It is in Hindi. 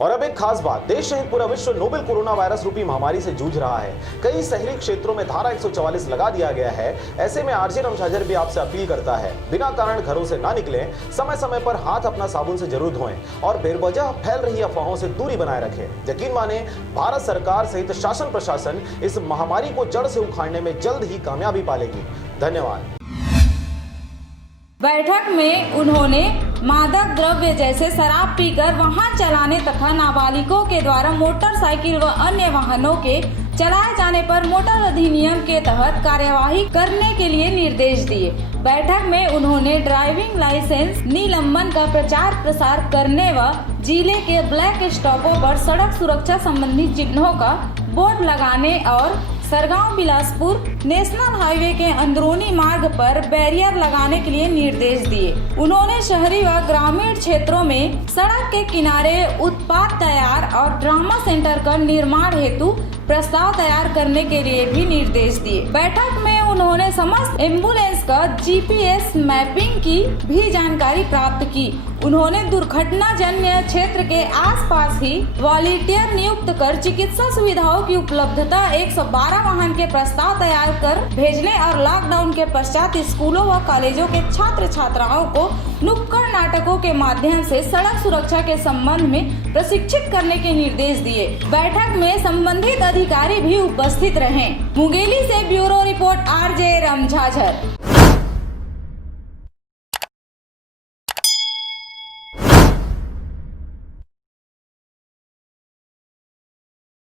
और अब एक खास बात, देश सहित पूरा विश्व नोवेल कोरोना वायरस रूपी महामारी से जूझ रहा है। कई शहरी क्षेत्रों में धारा 144 लगा दिया गया है। ऐसे में आरजे रमझाझर भी आपसे अपील करता है, बिना कारण घरों से ना निकलें, समय समय पर हाथ अपना साबुन से जरूर धोएं और बेवजह फैल रही अफवाहों से दूरी बनाए रखें। यकीन माने, भारत सरकार सहित शासन प्रशासन इस महामारी को जड़ से उखाड़ने में जल्द ही कामयाबी पालेगी। धन्यवाद। बैठक में उन्होंने मादक द्रव्य जैसे शराब पीकर वाहन चलाने तथा नाबालिगों के द्वारा मोटरसाइकिल व अन्य वाहनों के चलाए जाने पर मोटर अधिनियम के तहत कार्यवाही करने के लिए निर्देश दिए। बैठक में उन्होंने ड्राइविंग लाइसेंस निलंबन का प्रचार प्रसार करने व जिले के ब्लैक स्टॉपों पर सड़क सुरक्षा संबंधी चिन्हों का बोर्ड लगाने और सरगांव बिलासपुर नेशनल हाईवे के अंदरूनी मार्ग पर बैरियर लगाने के लिए निर्देश दिए। उन्होंने शहरी व ग्रामीण क्षेत्रों में सड़क के किनारे उत्पाद तैयार और ड्रामा सेंटर का निर्माण हेतु प्रस्ताव तैयार करने के लिए भी निर्देश दिए। बैठक में उन्होंने समस्त एम्बुलेंस का जीपीएस मैपिंग की भी जानकारी प्राप्त की। उन्होंने दुर्घटना जन्य क्षेत्र के आसपास ही वॉलंटियर नियुक्त कर चिकित्सा सुविधाओं की उपलब्धता 112 वाहन के प्रस्ताव तैयार कर भेजने और लॉकडाउन के पश्चात स्कूलों व कॉलेजों के छात्र छात्राओं को नुक्कड़ नाटकों के माध्यम से सड़क सुरक्षा के संबंध में प्रशिक्षित करने के निर्देश दिए। बैठक में संबंधित अधिकारी भी उपस्थित रहे। मुंगेली से ब्यूरो रिपोर्ट आरजे रमझाझर।